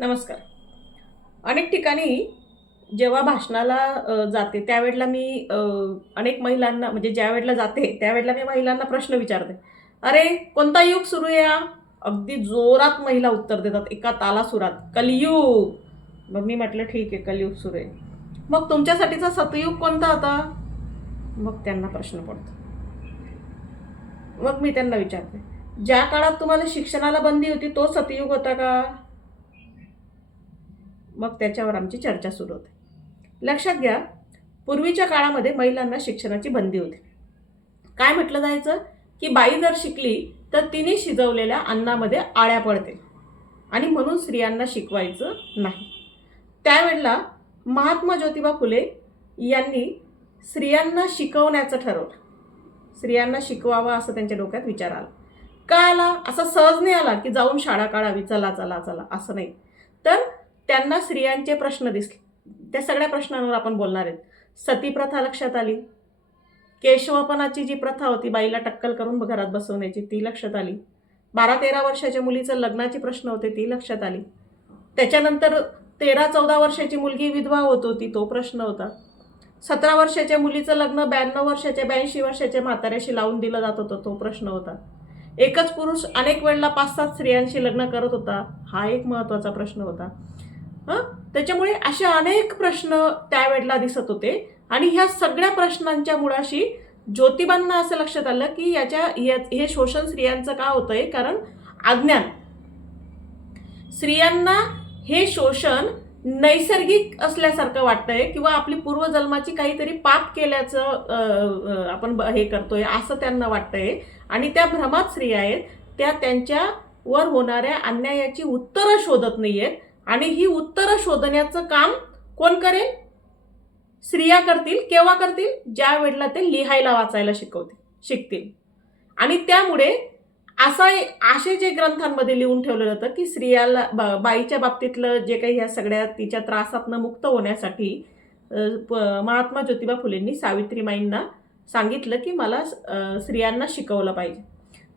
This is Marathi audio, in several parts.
नमस्कार. अनेक ठिकाणी जेव्हा भाषणाला जाते त्यावेळेला मी अनेक महिलांना म्हणजे ज्या वेळेला जाते त्यावेळेला मी महिलांना प्रश्न विचारते. अरे कोणता युग सुरू आहे अगदी जोरात महिला उत्तर देतात एका तालासुरात कलियुग. मग मी म्हटलं ठीक आहे कलियुग सुरू आहे. मग तुमच्यासाठीचा सतयुग कोणता होता मग त्यांना प्रश्न पडतो. मग मी त्यांना विचारते ज्या काळात तुम्हाला शिक्षणाला बंदी होती तो सतयुग होता का? मग त्याच्यावर आमची चर्चा सुरू होते. लक्षात घ्या पूर्वीच्या काळामध्ये महिलांना शिक्षणाची बंदी होती. काय म्हटलं जायचं? की बाई जर शिकली तर तिने शिजवलेल्या अन्नामध्ये आळ्या पडते आणि म्हणून स्त्रियांना शिकवायचं नाही. त्यावेळेला महात्मा ज्योतिबा फुले यांनी स्त्रियांना शिकवण्याचं ठरवलं. स्त्रियांना शिकवावं असं त्यांच्या डोक्यात विचार आला. का आला? असा सहज नाही आला की जाऊन शाळा काढावी चला चला चला असं नाही. तर त्यांना स्त्रियांचे प्रश्न दिसले. त्या सगळ्या प्रश्नांवर आपण बोलणार आहेत. सती प्रथा लक्षात आली. केशवपणाची जी प्रथा होती बाईला टक्कल करून घरात बसवण्याची ती लक्षात आली. बारा तेरा वर्षाच्या मुलीचं लग्नाचे प्रश्न होते ती लक्षात आली. त्याच्यानंतर तेरा चौदा वर्षाची मुलगी विधवा होत होती तो प्रश्न होता. सतरा वर्षाच्या मुलीचं लग्न ब्याण्णव वर्षाच्या ब्याऐंशी वर्षाच्या म्हाताऱ्याशी लावून दिलं जात होतं तो प्रश्न होता. एकच पुरुष अनेक वेळेला पाच सात स्त्रियांशी लग्न करत होता हा एक महत्त्वाचा प्रश्न होता. हां? त्याच्यामुळे असे अनेक प्रश्न त्यावेळेला दिसत होते. आणि ह्या सगळ्या प्रश्नांच्या मुळाशी ज्योतिबांना असं लक्षात आलं की याच्या हे शोषण स्त्रियांचं का होतंय? कारण अज्ञान. स्त्रियांना हे शोषण नैसर्गिक असल्यासारखं वाटतंय किंवा आपली पूर्वजन्माची काहीतरी पाप केल्याचं आपण हे करतोय असं त्यांना वाटतंय. आणि त्या भ्रमात स्त्रिया आहेत त्या त्यांच्यावर होणाऱ्या अन्यायाची उत्तरं शोधत नाहीयेत. आणि ही उत्तरं शोधण्याचं काम कोण करेल? स्त्रिया करतील केव्हा करतील? ज्या वेळेला ते लिहायला वाचायला शिकवतील शिकतील. आणि त्यामुळे असा असे जे ग्रंथांमध्ये लिहून ठेवलेलं होतं की स्त्रियाला बा- बाईच्या बाबतीतलं जे काही ह्या सगळ्या तिच्या त्रासातनं मुक्त होण्यासाठी प- महात्मा ज्योतिबा फुलेंनी सावित्रीमाईंना सांगितलं की मला स्त्रियांना शिकवलं पाहिजे.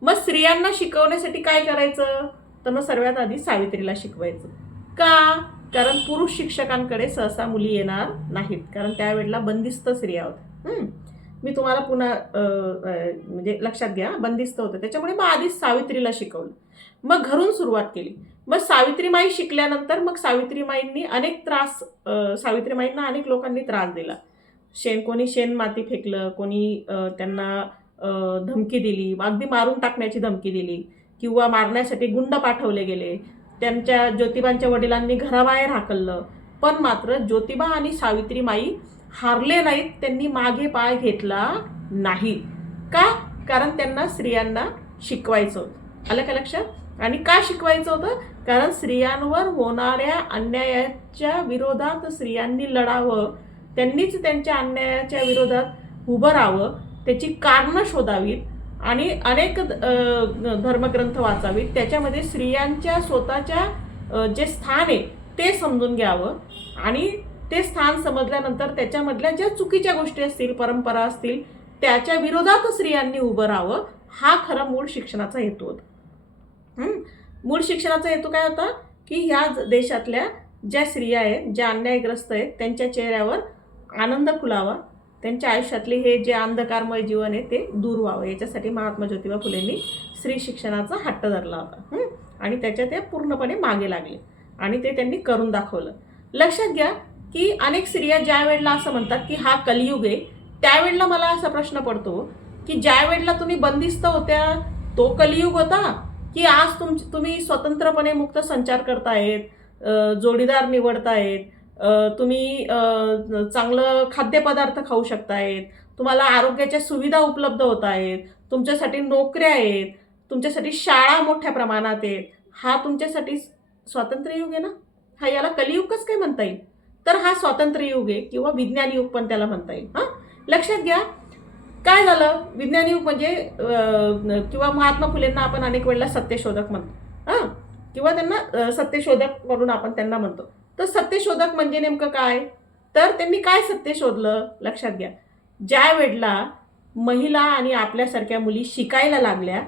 मग स्त्रियांना शिकवण्यासाठी काय करायचं? तर मग सर्वात आधी सावित्रीला शिकवायचं. का? कारण पुरुष शिक्षकांकडे सहसा मुली येणार नाहीत. कारण त्यावेळेला बंदिस्त स्त्रिया होत्या. मी तुम्हाला पुन्हा म्हणजे लक्षात घ्या बंदिस्त होतं. त्याच्यामुळे मग आधीच सावित्रीला शिकवलं. मग घरून सुरुवात केली. मग सावित्रीमाई शिकल्यानंतर मग सावित्रीमाईंनी अनेक त्रास सावित्रीमाईंना अनेक लोकांनी त्रास दिला. शेण कोणी शेण माती फेकलं कोणी त्यांना धमकी दिली. अगदी मारून टाकण्याची धमकी दिली. किंवा मारण्यासाठी गुंड पाठवले गेले. त्यांच्या ज्योतिबांच्या वडिलांनी घराबाहेर हाकललं. पण मात्र ज्योतिबा आणि सावित्रीमाई हारले नाहीत त्यांनी मागे पाय घेतला नाही. का? कारण त्यांना स्त्रियांना शिकवायचं होतं. आलं का लक्षात? आणि का शिकवायचं होतं? कारण स्त्रियांवर होणाऱ्या अन्यायाच्या विरोधात स्त्रियांनी लढावं. त्यांनीच त्यांच्या अन्यायाच्या विरोधात उभं राहावं. त्याची कारणं शोधावीत. आणि अनेक धर्मग्रंथ वाचावीत. त्याच्यामध्ये स्त्रियांच्या स्वतःच्या जे स्थान आहे ते समजून घ्यावं. आणि ते स्थान समजल्यानंतर त्याच्यामधल्या ज्या चुकीच्या गोष्टी असतील परंपरा असतील त्याच्या विरोधात स्त्रियांनी उभं राहावं. हा खरा मूळ शिक्षणाचा हेतू होता. मूळ शिक्षणाचा हेतू काय होता? की ह्या ज- देशातल्या ज्या स्त्रिया आहेत ज्या अन्यायग्रस्त आहेत त्यांच्या चेहऱ्यावर आनंद फुलावा. त्यांच्या आयुष्यातले हे जे अंधकारमय जीवन आहे ते दूर व्हावं. याच्यासाठी महात्मा ज्योतिबा फुलेंनी स्त्री शिक्षणाचा हट्ट धरला होता. आणि त्याच्या ते पूर्णपणे मागे लागले. आणि ते त्यांनी करून दाखवलं. लक्षात घ्या की अनेक स्त्रिया ज्या वेळेला असं म्हणतात की हा कलियुग आहे त्यावेळेला मला असा प्रश्न पडतो की ज्या वेळेला तुम्ही बंदिस्त होत्या तो कलियुग होता? की आज तुम तुम्ही स्वतंत्रपणे मुक्त संचार करतायत जोडीदार निवडतायत तुम्ही चांगलं खाद्यपदार्थ खाऊ शकतायत. तुम्हाला आरोग्याच्या सुविधा उपलब्ध होत आहेत तुमच्यासाठी नोकऱ्या आहेत. तुमच्यासाठी शाळा मोठ्या प्रमाणात आहेत. हा तुमच्यासाठी स्वातंत्र्ययुग आहे ना? हा याला कलियुगच काय म्हणता येईल? तर हा स्वातंत्र्ययुग आहे किंवा विज्ञान युग पण त्याला म्हणता येईल. हां? लक्षात घ्या. काय झालं? विज्ञान युग म्हणजे किंवा महात्मा फुलेंना आपण अनेक वेळेला सत्यशोधक म्हणतो. हां? किंवा त्यांना सत्यशोधक म्हणून आपण त्यांना म्हणतो. तर सत्यशोधक म्हणजे नेमकं काय? तर त्यांनी काय सत्य शोधलं? लक्षात घ्या. ज्या वेळेला महिला आणि आपल्यासारख्या मुली शिकायला लागल्या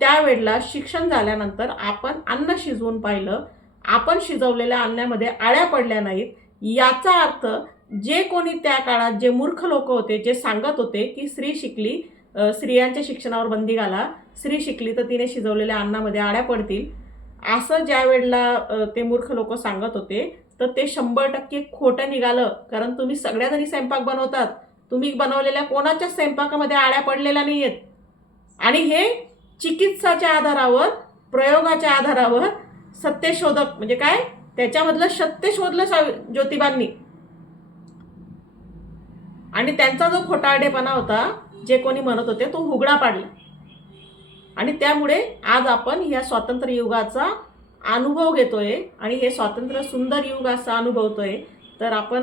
त्यावेळेला शिक्षण झाल्यानंतर आपण अन्न शिजवून पाहिलं. आपण शिजवलेल्या अन्नामध्ये आळ्या पडल्या नाहीत. याचा अर्थ जे कोणी त्या काळात जे मूर्ख लोक होते जे सांगत होते की स्त्री शिकली स्त्रियांच्या शिक्षणावर बंदी घाला स्त्री शिकली तर तिने शिजवलेल्या अन्नामध्ये आळ्या पडतील. असं ज्या वेळेला ते मूर्ख लोक सांगत होते तर ते शंभर टक्के खोटं निघालं. कारण तुम्ही सगळ्या जणी स्वयंपाक बनवतात. तुम्ही बनवलेल्या कोणाच्याच स्वयंपाकामध्ये आळ्या पडलेल्या नाही आहेत आणि हे चिकित्साच्या आधारावर प्रयोगाच्या आधारावर सत्यशोधक म्हणजे काय? त्याच्यामधलं सत्य शोधलं सावि ज्योतिबांनी. आणि त्यांचा जो खोटारडेपणा होता जे कोणी म्हणत होते तो हुगडा पाडला. आणि त्यामुळे आज आपण या स्वातंत्र्य युगाचा अनुभव घेतोय आणि हे स्वातंत्र्य सुंदर युग असं अनुभवतोय. तर आपण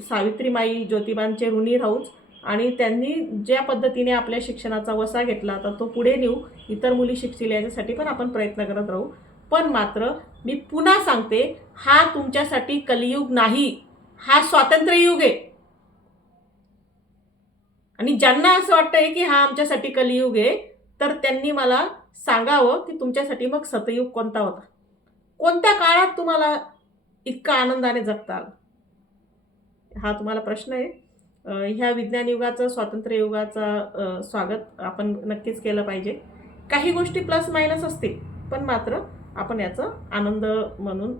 सावित्रीमाई ज्योतिबांचे ऋणी राहूच आणि त्यांनी ज्या पद्धतीने आपल्या शिक्षणाचा वसा घेतला तर तो पुढे नेऊ इतर मुली शिकतील याच्यासाठी पण आपण प्रयत्न करत राहू. पण मात्र मी पुन्हा सांगते हा तुमच्यासाठी कलियुग नाही हा स्वातंत्र्य युग आहे. आणि ज्यांना असं वाटतंय की हा आमच्यासाठी कलियुग आहे तर त्यांनी मला सांगावं की तुमच्यासाठी मग सतयुग कोणता होता? कोणत्या काळात तुम्हाला इतका आनंदाने जगता आलं? हा तुम्हाला प्रश्न आहे. ह्या विज्ञान युगाचं स्वातंत्र्य युगाचं स्वागत आपण नक्कीच केलं पाहिजे. काही गोष्टी प्लस मायनस असतील पण मात्र आपण याचा आनंद म्हणून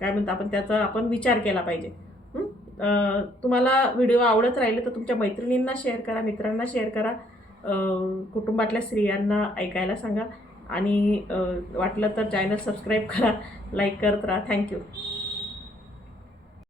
काय म्हणतो आपण त्याचा आपण विचार केला पाहिजे. तुम्हाला व्हिडिओ आवडत राहिले तर तुमच्या मैत्रिणींना शेअर करा मित्रांना शेअर करा. कुटुंबातल्या स्त्रियांना ऐकायला सांगा. आणि वाटलं तर चॅनल सबस्क्राईब करा लाईक करत राहा. थँक्यू